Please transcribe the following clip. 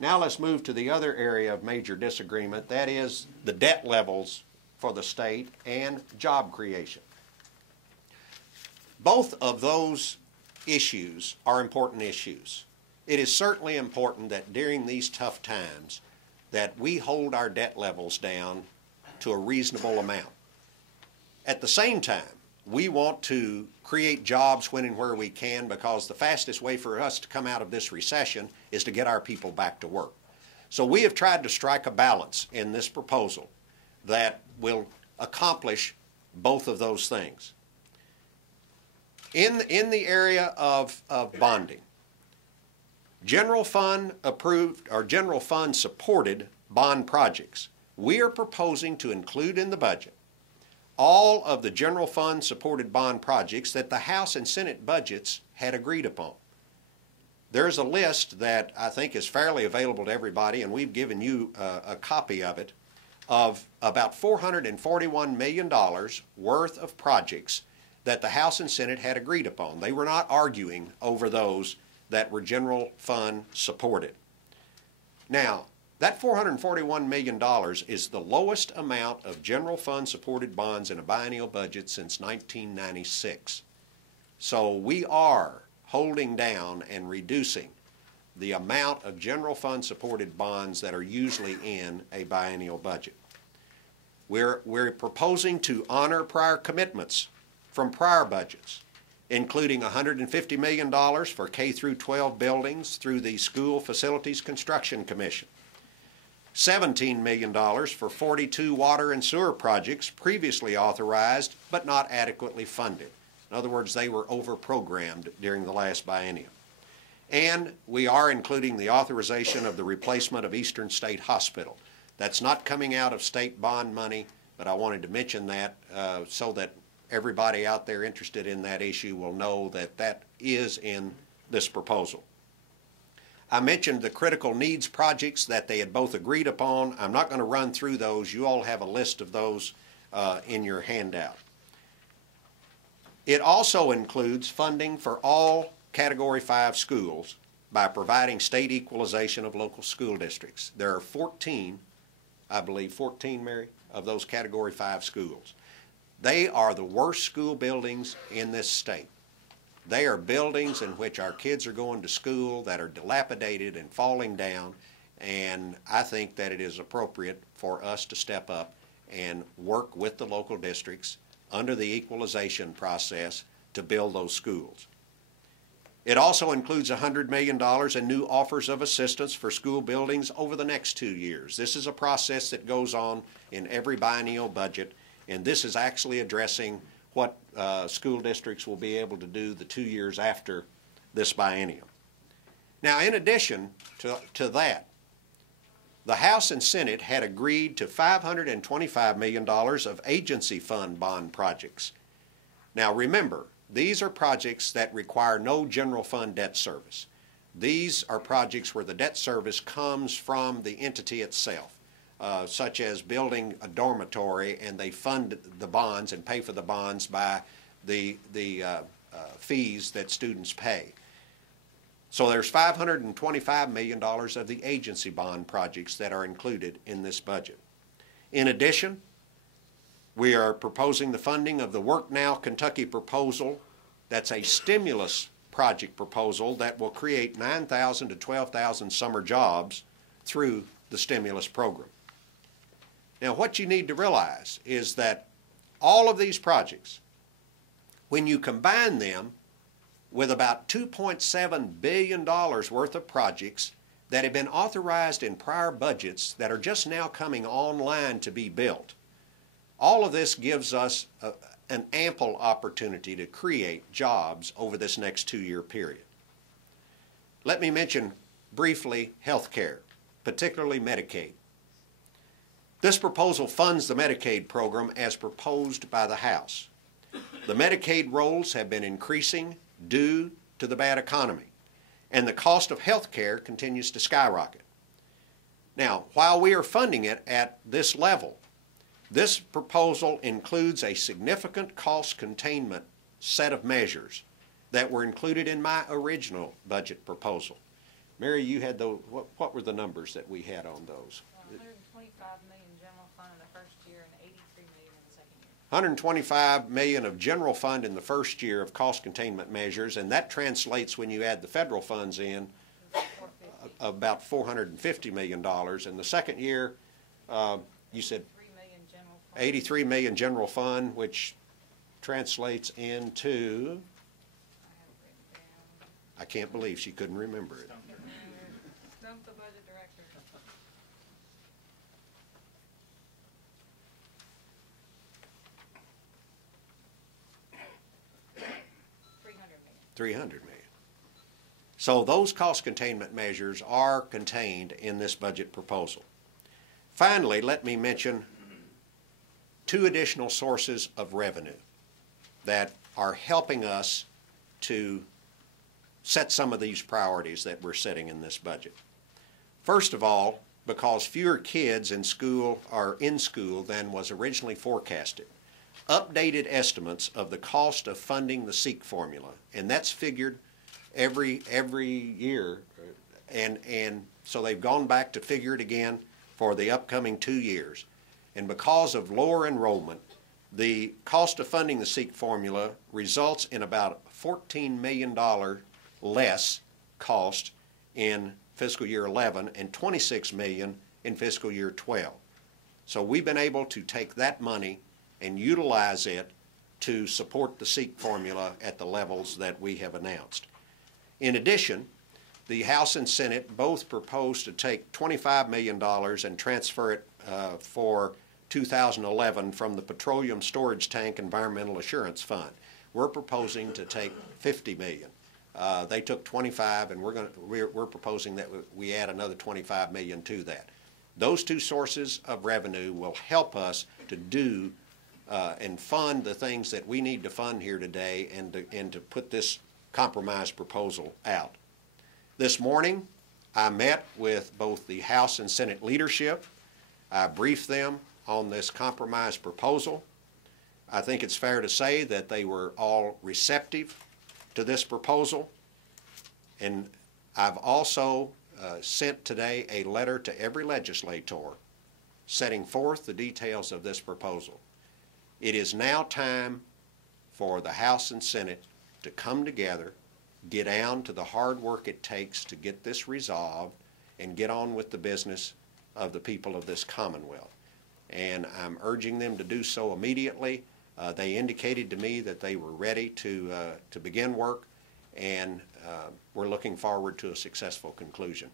Now let's move to the other area of major disagreement, that is the debt levels for the state and job creation. Both of those issues are important issues. It is certainly important that during these tough times that we hold our debt levels down to a reasonable amount. At the same time, we want to create jobs when and where we can, because the fastest way for us to come out of this recession is to get our people back to work. So we have tried to strike a balance in this proposal that will accomplish both of those things. In the area of bonding, general fund approved or general fund supported bond projects, we are proposing to include in the budget all of the general fund supported bond projects that the House and Senate budgets had agreed upon. There's a list that I think is fairly available to everybody, and we've given you a copy of it, of about $441 million worth of projects that the House and Senate had agreed upon. They were not arguing over those that were general fund supported. Now, that $441 million is the lowest amount of general fund supported bonds in a biennial budget since 1996. So we are holding down and reducing the amount of general fund supported bonds that are usually in a biennial budget. We're proposing to honor prior commitments from prior budgets, including $150 million for K through 12 buildings through the School Facilities Construction Commission, $17 million for 42 water and sewer projects previously authorized but not adequately funded. In other words, they were over-programmed during the last biennium. And we are including the authorization of the replacement of Eastern State Hospital. That's not coming out of state bond money, but I wanted to mention that so that everybody out there interested in that issue will know that that is in this proposal. I mentioned the critical needs projects that they had both agreed upon. I'm not going to run through those. You all have a list of those in your handout. It also includes funding for all Category 5 schools by providing state equalization of local school districts. There are 14, I believe 14, Mary, of those Category 5 schools. They are the worst school buildings in this state. They are buildings in which our kids are going to school that are dilapidated and falling down, and I think that it is appropriate for us to step up and work with the local districts under the equalization process to build those schools. It also includes $100 million in new offers of assistance for school buildings over the next 2 years. This is a process that goes on in every biennial budget, and this is actually addressing what school districts will be able to do the 2 years after this biennium. Now, in addition to that, the House and Senate had agreed to $525 million of agency fund bond projects. Now remember, these are projects that require no general fund debt service. These are projects where the debt service comes from the entity itself, such as building a dormitory, and they fund the bonds and pay for the bonds by the fees that students pay. So there's $525 million of the agency bond projects that are included in this budget. In addition, we are proposing the funding of the Work Now Kentucky proposal. That's a stimulus project proposal that will create 9,000 to 12,000 summer jobs through the stimulus program. Now, what you need to realize is that all of these projects, when you combine them with about $2.7 billion worth of projects that have been authorized in prior budgets that are just now coming online to be built, all of this gives us an ample opportunity to create jobs over this next 2-year period. Let me mention briefly health care, particularly Medicaid. This proposal funds the Medicaid program as proposed by the House. The Medicaid rolls have been increasing due to the bad economy, and the cost of health care continues to skyrocket. Now, while we are funding it at this level, this proposal includes a significant cost containment set of measures that were included in my original budget proposal. Mary, you had those, what were the numbers that we had on those? 125 million general fund in the first year and 83 million in the second year. 125 million of general fund in the first year of cost containment measures, and that translates, when you add the federal funds in, about $450 million. In the second year, you said 83 million general fund, which translates into, I can't believe she couldn't remember it. Dump the budget director. $300 million. So those cost containment measures are contained in this budget proposal. Finally, let me mention two additional sources of revenue that are helping us to set some of these priorities that we're setting in this budget. First of all, because fewer kids in school are in school than was originally forecasted, updated estimates of the cost of funding the SEEK formula, and that's figured every year, and so they've gone back to figure it again for the upcoming 2 years. And because of lower enrollment, the cost of funding the SEEK formula results in about $14 million less cost in fiscal year 11 and $26 million in fiscal year 12. So we've been able to take that money and utilize it to support the SEEK formula at the levels that we have announced. In addition, the House and Senate both proposed to take $25 million and transfer it for 2011 from the Petroleum Storage Tank Environmental Assurance Fund. We're proposing to take $50 million. They took 25, and we're proposing that we add another 25 million to that. Those two sources of revenue will help us to do and fund the things that we need to fund here today, and to put this compromise proposal out. This morning, I met with both the House and Senate leadership. I briefed them on this compromise proposal. I think it's fair to say that they were all receptive to this proposal. And I've also sent today a letter to every legislator setting forth the details of this proposal. It is now time for the House and Senate to come together, get down to the hard work it takes to get this resolved, and get on with the business of the people of this Commonwealth. And I'm urging them to do so immediately. They indicated to me that they were ready to begin work, and we're looking forward to a successful conclusion.